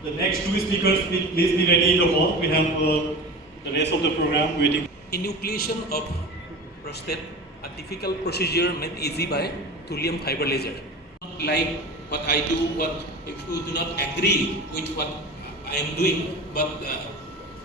The next two speakers, please be ready in the hall. We have the rest of the program waiting. Enucleation of prostate, a difficult procedure made easy by thulium fiber laser. Not like what I do, what if you do not agree with what I am doing, but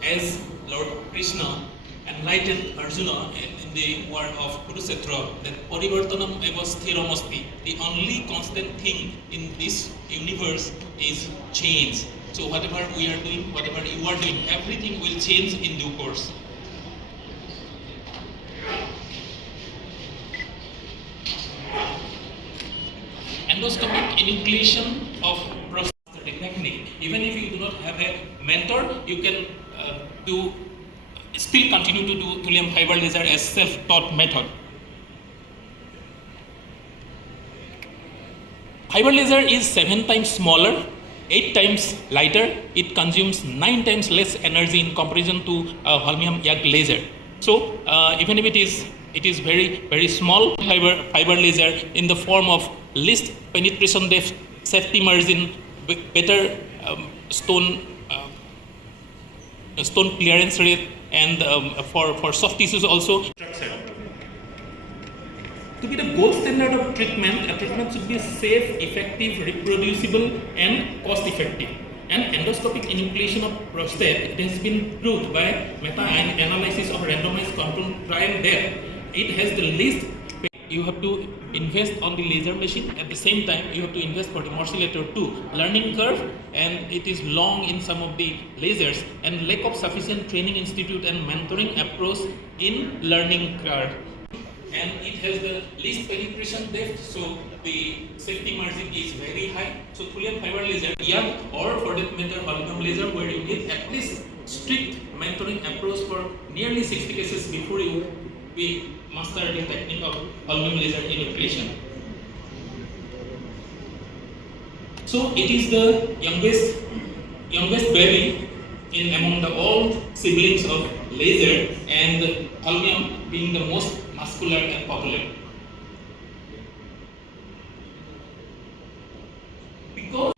as Lord Krishna enlightened Arjuna in the word of Kurukshetra, that Parivartanam eva sthiramasti, the only constant thing in this universe is change. So whatever we are doing, whatever you are doing, everything will change in due course. Endoscopic enucleation of prostate technique. Even if you do not have a mentor, you can still continue to do thulium fiber laser as self-taught method. Fiber laser is 7 times smaller, 8 times lighter. It consumes 9 times less energy in comparison to holmium YAG laser. So even if it is very small fiber laser in the form of least penetration depth, safety margin, better stone clearance rate, and for soft tissues also. To be the gold standard of treatment, a treatment should be safe, effective, reproducible, and cost effective. And endoscopic enucleation of prostate, it has been proved by meta-analysis of randomized controlled trial that it has the least. You have to invest on the laser machine. At the same time, you have to invest for the morcellator too. Learning curve, and it is long in some of the lasers, and lack of sufficient training institute and mentoring approach in learning curve. And it has the least penetration depth, so the safety margin is very high. So thulium fiber laser, YAG, or for that matter holmium laser, where you need at least strict mentoring approach for nearly 60 cases before you master the technique of holmium laser enucleation. So it is the youngest baby in among the all siblings of laser, and holmium being the most muscular and popular. Because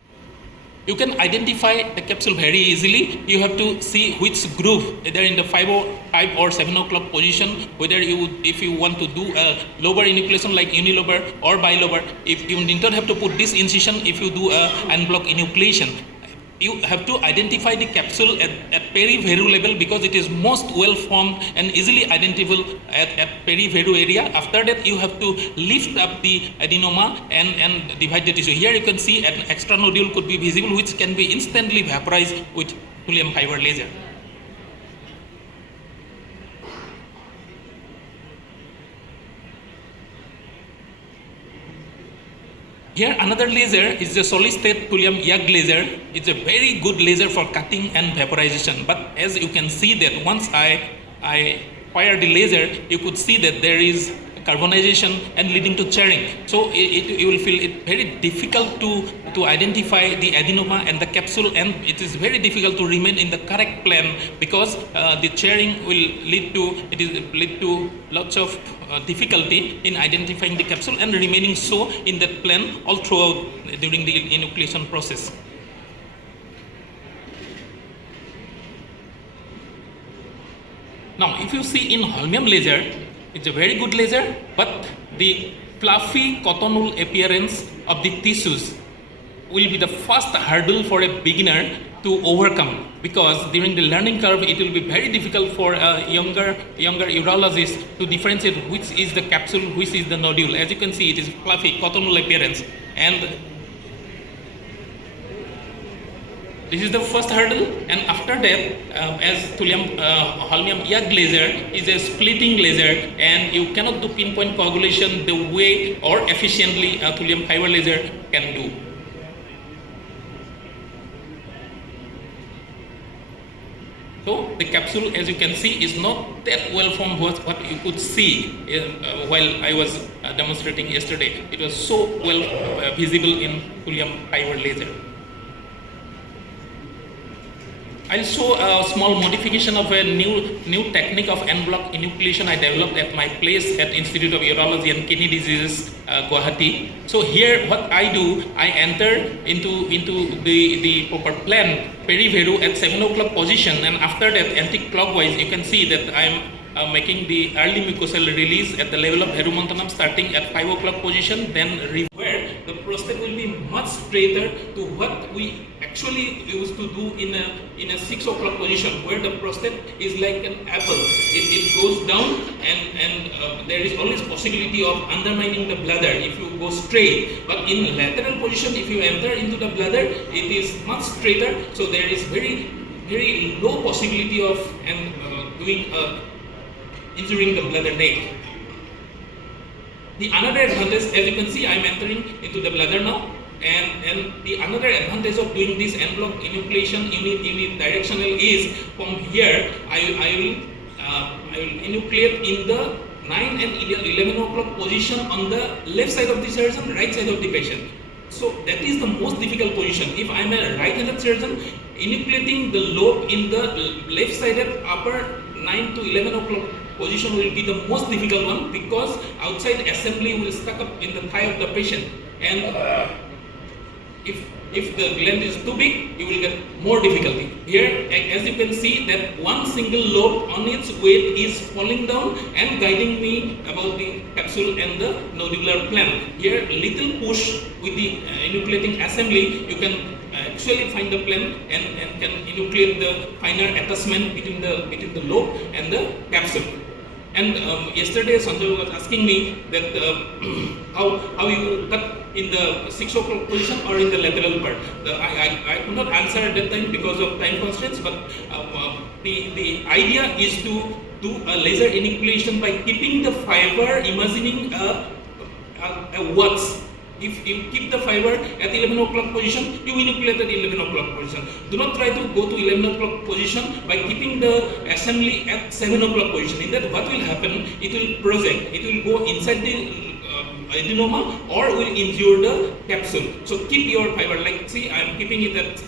you can identify the capsule very easily. You have to see which groove, either in the 5 or 7 o'clock position, whether if you want to do a lobar enucleation like unilobar or bilobar. If you don't have to put this incision, if you do a unblock enucleation, you have to identify the capsule at peri-veru level, because it is most well formed and easily identifiable at peri-veru area. After that, you have to lift up the adenoma and divide the tissue. Here you can see an extra nodule could be visible, which can be instantly vaporized with thulium fiber laser. Here another laser is the solid state thulium YAG laser. It's a very good laser for cutting and vaporization. But as you can see that once I fire the laser, you could see that there is carbonization and leading to charring. So you will feel it very difficult to identify the adenoma and the capsule, and it is very difficult to remain in the correct plane, because the charring will lead to lots of difficulty in identifying the capsule and remaining so in that plane all throughout during the enucleation process. Now, if you see in holmium laser, it's a very good laser, but the fluffy cotton wool appearance of the tissues will be the first hurdle for a beginner to overcome, because during the learning curve it will be very difficult for a younger urologist to differentiate which is the capsule, which is the nodule. As you can see, it is fluffy cotton wool appearance, and this is the first hurdle. And after that, as holmium YAG laser is a splitting laser, and you cannot do pinpoint coagulation the way or efficiently a thulium fiber laser can do. So the capsule, as you can see, is not that well formed what you could see while I was demonstrating yesterday. It was so well visible in thulium fiber laser. I'll show a small modification of a new technique of en bloc enucleation I developed at my place at Institute of Urology and Kidney Diseases, Guwahati. So here, what I do, I enter into the proper plan, peri-veru at 7 o'clock position, and after that, anti-clockwise, you can see that I'm making the early mucosal release at the level of verumontanum starting at 5 o'clock position, then where the prostate will be much straighter to what we actually used to do in a 6 o'clock position, where the prostate is like an apple. It goes down and there is always possibility of undermining the bladder if you go straight. But in lateral position, if you enter into the bladder, it is much straighter. So there is very low possibility of injuring the bladder neck. The another advantage, as you can see, I am entering into the bladder now, and the another advantage of doing this en bloc enucleation unidirectional is from here I will enucleate in the 9 and 11 o'clock position on the left side of the surgeon, right side of the patient. So that is the most difficult position. If I am a right-handed surgeon, enucleating the lobe in the left-sided upper 9 to 11 o'clock position will be the most difficult one, because outside assembly will stuck up in the thigh of the patient, and if the gland is too big, you will get more difficulty. Here, as you can see, that one single lobe on its weight is falling down and guiding me about the capsule and the nodular plan. Here, little push with the enucleating assembly, you can actually find the plan and can enucleate the finer attachment between the lobe and the capsule. And yesterday Sanjay was asking me that how you cut in the 6 o'clock position or in the lateral part. I could not answer at that time because of time constraints, but the idea is to do a laser enucleation by keeping the fiber, imagining a watch. If you keep the fiber at 11 o'clock position, you enucleate at 11 o'clock position. Do not try to go to 11 o'clock position by keeping the assembly at 7 o'clock position. In that, what will happen? It will project. It will go inside the adenoma or will injure the capsule. So keep your fiber. Like, see, I am keeping it at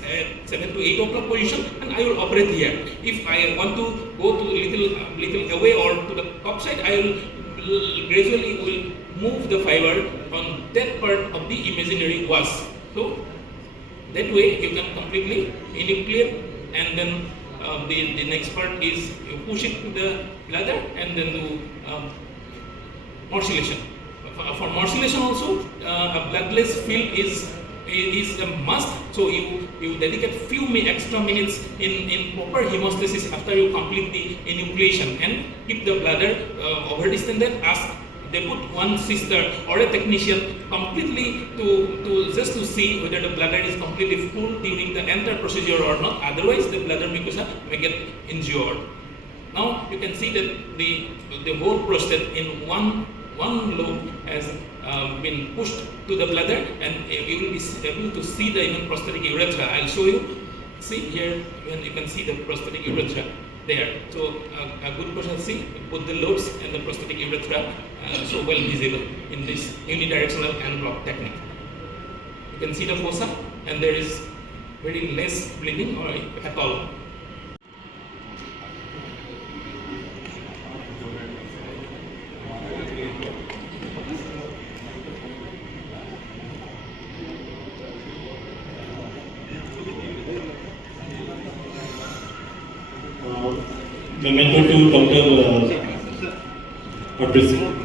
7 to 8 o'clock position, and I will operate here. If I want to go to little away or to the top side, I will gradually move the fiber on that part of the imaginary was. So that way you can completely enucleate, and then the next part is you push it to the bladder and then do morcellation. For morcellation also, a bloodless field is a must. So you dedicate few extra minutes in proper hemostasis after you complete the enucleation, and keep the bladder over distended. They put one sister or a technician completely to just to see whether the bladder is completely full during the entire procedure or not. Otherwise, the bladder mucosa may get injured. Now you can see that the whole prostate in one lobe has been pushed to the bladder, and you will be able to see the even prostatic urethra. I'll show you. See here, when you can see the prostatic urethra there. So a good person see, put the lobes and the prostatic urethra so well visible in this unidirectional en bloc technique. You can see the fossa, and there is very less bleeding or at all. Memento to Dr. Urological.